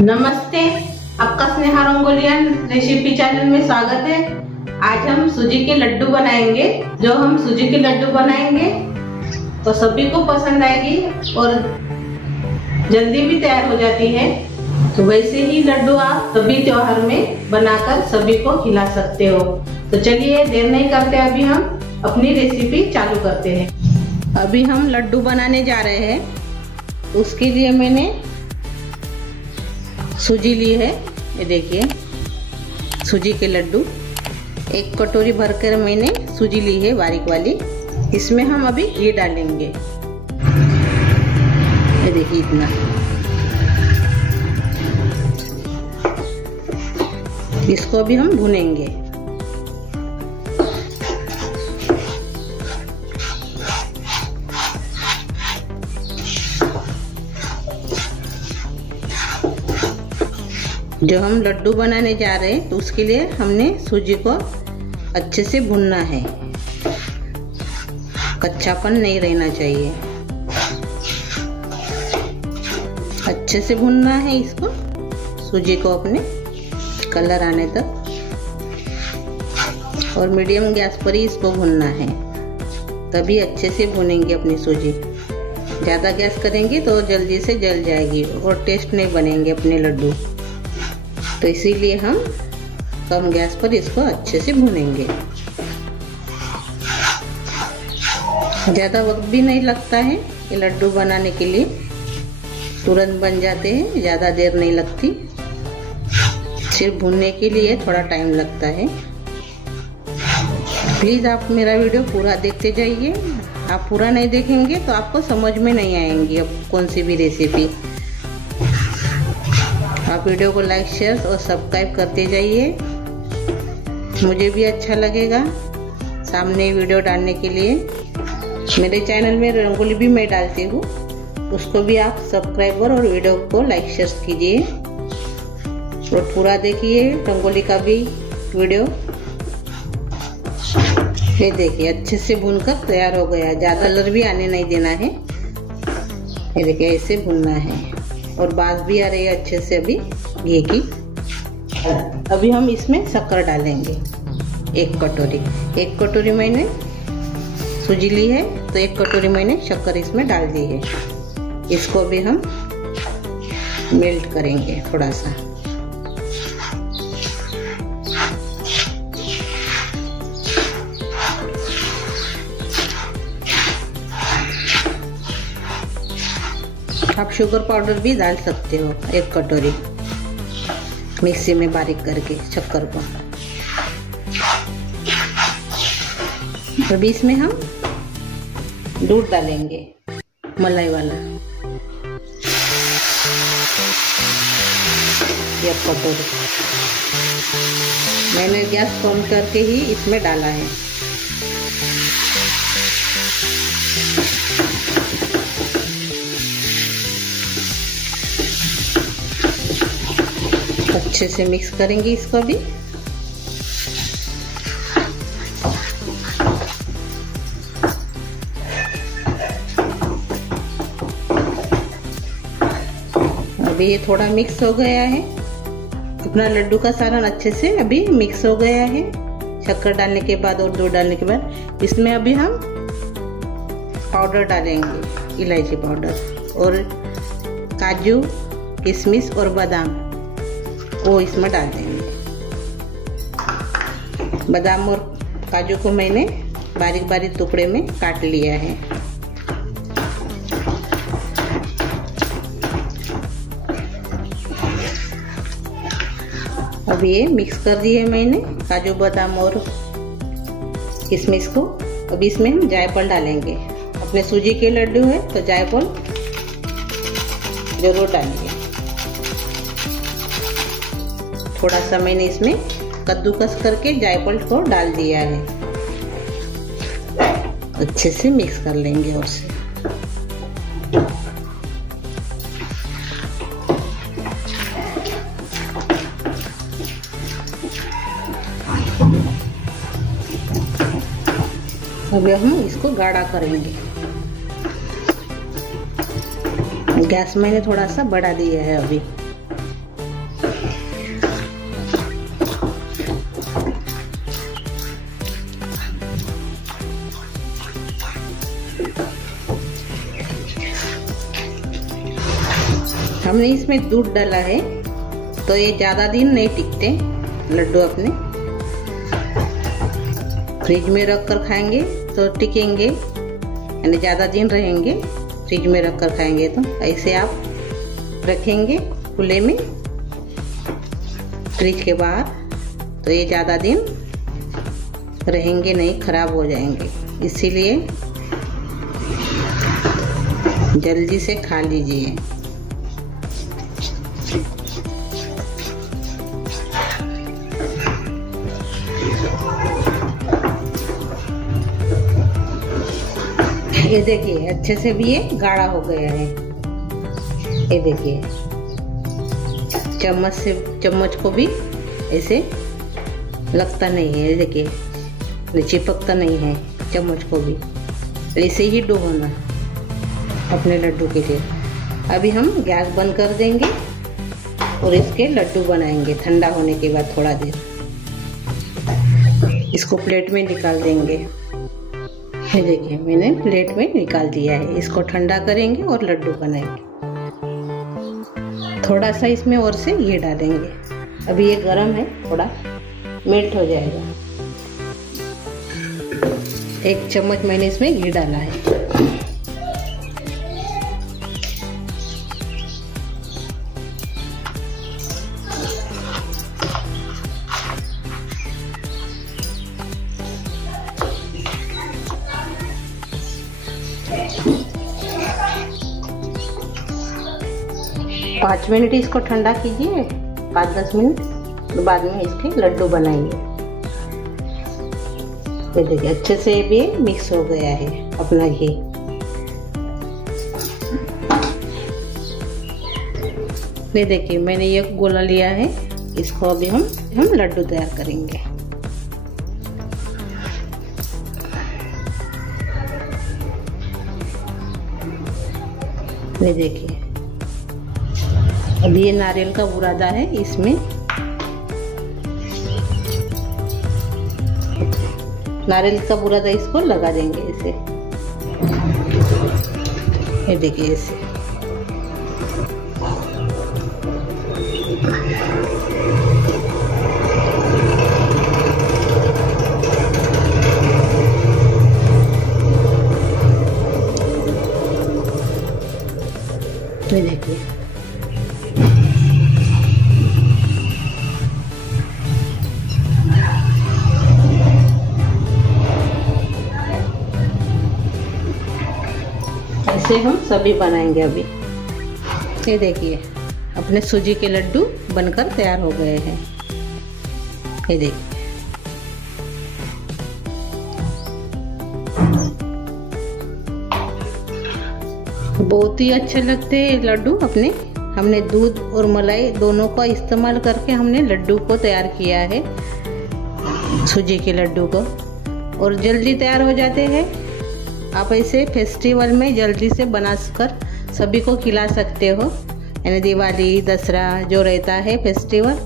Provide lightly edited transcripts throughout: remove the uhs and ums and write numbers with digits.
नमस्ते, आपका Sneha रंगोलियन recipe channel में स्वागत है। आज हम सूजी के लड्डू बनाएंगे। जो हम सूजी के लड्डू बनाएंगे तो सभी को पसंद आएगी और जल्दी भी तैयार हो जाती है। तो वैसे ही लड्डू आप सभी त्योहार में बनाकर सभी को खिला सकते हो। तो चलिए देर नहीं करते, अभी हम अपनी रेसिपी चालू करते हैं। अभी हम लड्डू बनाने जा रहे हैं। उसके लिए मैंने सूजी ली है, ये देखिए सूजी के लड्डू। एक कटोरी भरकर मैंने सूजी ली है बारीक वाली। इसमें हम अभी घी डालेंगे, ये देखिए इतना। इसको भी हम भूनेंगे। जो हम लड्डू बनाने जा रहे हैं तो उसके लिए हमने सूजी को अच्छे से भूनना है। कच्चापन नहीं रहना चाहिए, अच्छे से भूनना है इसको, सूजी को अपने कलर आने तक। और मीडियम गैस पर ही इसको भूनना है, तभी अच्छे से भूनेंगे अपनी सूजी। ज़्यादा गैस करेंगे तो जल्दी से जल जाएगी और टेस्ट नहीं बनेंगे अपने लड्डू। तो इसीलिए हम कम गैस पर इसको अच्छे से भूनेंगे। ज़्यादा वक्त भी नहीं लगता है ये लड्डू बनाने के लिए, तुरंत बन जाते हैं, ज़्यादा देर नहीं लगती। सिर्फ भूनने के लिए थोड़ा टाइम लगता है। प्लीज़ आप मेरा वीडियो पूरा देखते जाइए। आप पूरा नहीं देखेंगे तो आपको समझ में नहीं आएंगी अब कौन सी भी रेसिपी। आप वीडियो को लाइक, शेयर और सब्सक्राइब करते जाइए, मुझे भी अच्छा लगेगा सामने वीडियो डालने के लिए। मेरे चैनल में रंगोली भी मैं डालती हूँ, उसको भी आप सब्सक्राइब और वीडियो को लाइक शेयर कीजिए और पूरा देखिए रंगोली का भी वीडियो। ये देखिए अच्छे से भूनकर तैयार हो गया, ज़्यादा कलर भी आने नहीं देना है। ये देखिए ऐसे भूनना है और बास भी आ रही है अच्छे से अभी घी की। अभी हम इसमें शक्कर डालेंगे, एक कटोरी मैंने सूजी ली है तो एक कटोरी मैंने शक्कर इसमें डाल दी है। इसको भी हम मेल्ट करेंगे थोड़ा सा। आप शुगर पाउडर भी डाल सकते हो, एक कटोरी मिक्सी में बारीक करके शक्कर को। अभी इसमें हम दूध डालेंगे, मलाई वाला, एक कटोरी। मैंने गैस कम करके ही इसमें डाला है। अच्छे से मिक्स करेंगे इसको भी। अभी ये थोड़ा मिक्स हो गया है, अपना लड्डू का सारण अच्छे से अभी मिक्स हो गया है। शक्कर डालने के बाद और दूध डालने के बाद इसमें अभी हम पाउडर डालेंगे, इलायची पाउडर और काजू, किशमिश और बादाम वो इसमें डाल देंगे। बादाम और काजू को मैंने बारीक बारीक टुकड़े में काट लिया है। अब ये मिक्स कर दिए मैंने काजू, बादाम और किशमिश को। अब इसमें हम जायफल डालेंगे। अपने सूजी के लड्डू है तो जायफल जरूर डालिए। थोड़ा सा मैंने इसमें कद्दूकस करके जायफल को डाल दिया है। अच्छे से मिक्स कर लेंगे और से। अभी हम इसको गाढ़ा करेंगे। गैस मैंने थोड़ा सा बढ़ा दिया है अभी। हमने इसमें दूध डाला है तो ये ज़्यादा दिन नहीं टिकते लड्डू। अपने फ्रिज में रख कर खाएंगे तो टिकेंगे, यानी ज़्यादा दिन रहेंगे। फ्रिज में रख कर खाएंगे तो ऐसे आप रखेंगे खुले में फ्रिज के बाहर तो ये ज़्यादा दिन रहेंगे नहीं, खराब हो जाएंगे। इसीलिए जल्दी से खा लीजिए। ये देखिए अच्छे से भी ये गाढ़ा हो गया है। ये देखिए चम्मच को भी ऐसे लगता नहीं है। देखिए चिपकता नहीं है चम्मच को भी। ऐसे ही डो होना अपने लड्डू के लिए। अभी हम गैस बंद कर देंगे और इसके लड्डू बनाएंगे ठंडा होने के बाद थोड़ा देर। इसको प्लेट में निकाल देंगे। ये देखिए मैंने प्लेट में निकाल दिया है। इसको ठंडा करेंगे और लड्डू बनाएंगे। थोड़ा सा इसमें और से ये डालेंगे। अभी ये गरम है, थोड़ा मेल्ट हो जाएगा। 1 चम्मच मैंने इसमें घी डाला है। पाँच मिनट इसको ठंडा कीजिए, 5-10 मिनट, तो बाद में इसके लड्डू बनाएंगे। ये देखिए अच्छे से भी मिक्स हो गया है अपना घी। ये देखिए मैंने ये गोला लिया है। इसको अभी हम लड्डू तैयार करेंगे। ये देखिए अभी ये नारियल का बुरादा है, इसमें नारियल का बुरादा इसको लगा देंगे इसे। ये देखिए इसे ये देखिए ऐसे हम सभी बनाएंगे अभी। ये देखिए अपने सूजी के लड्डू बनकर तैयार हो गए हैं। ये देखिए बहुत ही अच्छे लगते हैं लड्डू अपने। हमने दूध और मलाई दोनों का इस्तेमाल करके हमने लड्डू को तैयार किया है, सूजी के लड्डू को, और जल्दी तैयार हो जाते हैं। आप ऐसे फेस्टिवल में जल्दी से बनाकर सभी को खिला सकते हो। यानी दिवाली, दसरा जो रहता है फेस्टिवल,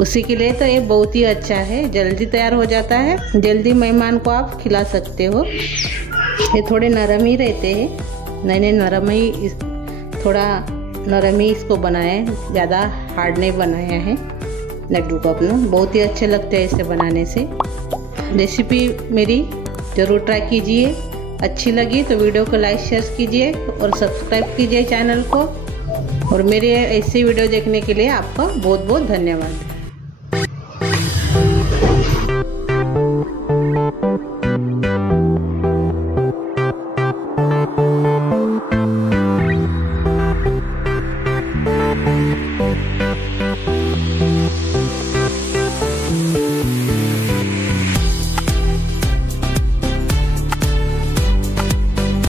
उसी के लिए तो ये बहुत ही अच्छा है। जल्दी तैयार हो जाता है, जल्दी मेहमान को आप खिला सकते हो। ये थोड़े नरम ही रहते हैं। मैंने थोड़ा नरम ही इसको बनाया है, ज़्यादा हार्ड नहीं बनाया है लड्डू को अपना। बहुत ही अच्छे लगते हैं इसे बनाने से। रेसिपी मेरी ज़रूर ट्राई कीजिए। अच्छी लगी तो वीडियो को लाइक शेयर कीजिए और सब्सक्राइब कीजिए चैनल को। और मेरे ऐसे वीडियो देखने के लिए आपका बहुत बहुत धन्यवाद। Thank you.